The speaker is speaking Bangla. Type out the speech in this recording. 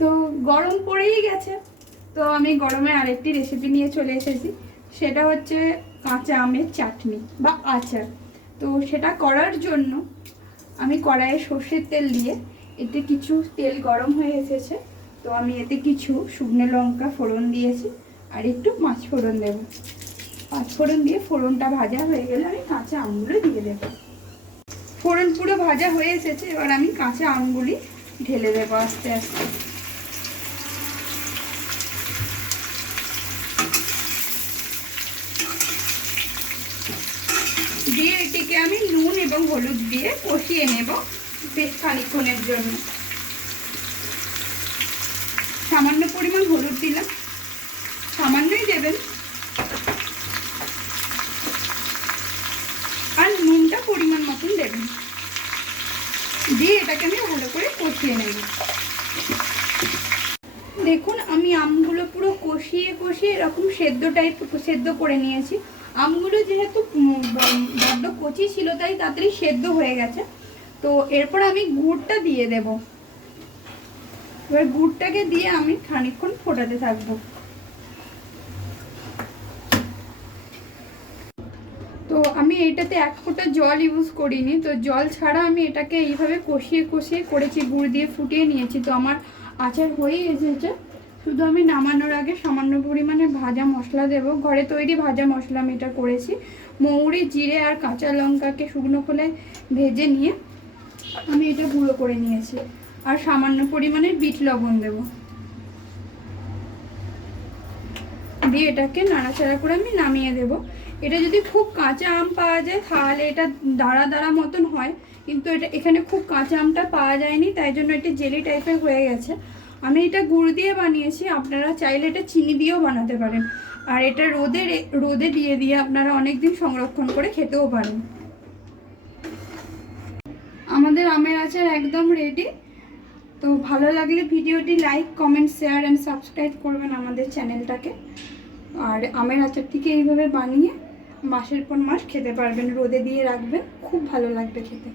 তো গরম পড়েই গেছে, তো আমি গরমে আরেকটি রেসিপি নিয়ে চলে এসেছি। সেটা হচ্ছে কাঁচা আমের চাটনি বা আচার। তো সেটা করার জন্য আমি কড়াইয়ে সর্ষের তেল দিয়ে, এতে কিছু তেল গরম হয়ে এসেছে, তো আমি এতে কিছু শুকনো লঙ্কা ফোড়ন দিয়েছি আর একটু পাঁচ ফোড়ন দেবো। পাঁচ ফোড়ন দিয়ে ফোড়নটা ভাজা হয়ে গেলে আমি কাঁচা আমগুলো দিয়ে দেবো। ফোড়ন পুরো ভাজা হয়ে এসেছে, এবার আমি কাঁচা আমগুলি ঢেলে দেবো আস্তে আস্তে। দিয়ে এটিকে আমি নুন এবং হলুদ দিয়ে কষিয়ে নেব বেশ খানিকক্ষণের জন্য। সামান্য পরিমাণ হলুদ দিলাম, সামান্যই দেবেন, আর নুনটা পরিমাণ মতন দেবেন। দিয়ে এটাকে আমি ভালো করে কষিয়ে নেব। দেখুন আমি আমগুলো পুরো কষিয়ে কষিয়ে এরকম সেদ্ধ করে নিয়েছি। আমগুলো যেহেতু বড্ড কচি ছিল তাই তাড়াতাড়ি সেদ্ধ হয়ে গেছে। তো এরপর আমি গুড়টা দিয়ে দেব। এবার গুড়টাকে দিয়ে আমি খানিকক্ষণ ফোটাতে থাকবো। তো আমি এটাতে এক ফোঁটা জল ইউজ করিনি, তো জল ছাড়া আমি এটাকে এইভাবে কষিয়ে কষিয়ে করেছি, গুড় দিয়ে ফুটিয়ে নিয়েছি। তো আমার আচার হয়ে এসেছে। শুধু আমি নামানোর আগে সামান্য পরিমাণে ভাজা মশলা দেব। ঘরে তৈরি ভাজা মশলা আমি এটা করেছি। মৌরি, জিরে আর কাঁচা লঙ্কাকে শুকনো খোলায় ভেজে নিয়ে আমি এটা গুঁড়ো করে নিয়েছি। আর সামান্য পরিমাণে বিট লবণ দেব। দিয়ে এটাকে নাড়াচাড়া করে আমি নামিয়ে দেব। এটা যদি খুব কাঁচা আম পাওয়া যায় তাহলে এটা দাঁড়া দাঁড়া মতন হয়, কিন্তু এটা এখানে খুব কাঁচা আমটা পাওয়া যায়নি, তাই জন্য এটা জেলি টাইপের হয়ে গেছে। আমি এটা গুড় দিয়ে বানিয়েছি, আপনারা চাইলে এটা চিনি দিয়েও বানাতে পারেন। আর এটা রোদে দিয়ে আপনারা অনেক দিন সংরক্ষণ করে খেতেও পারেন। আমাদের আমের আচার একদম রেডি। তো ভালো লাগলে ভিডিওটি like, comment, share and subscribe করবেন আমাদের চ্যানেলটাকে। আর আমের আচারটিকে এইভাবে বানিয়ে মাসের পর মাস খেতে পারবেন, রোদে দিয়ে রাখবেন, খুব ভালো লাগবে খেতে।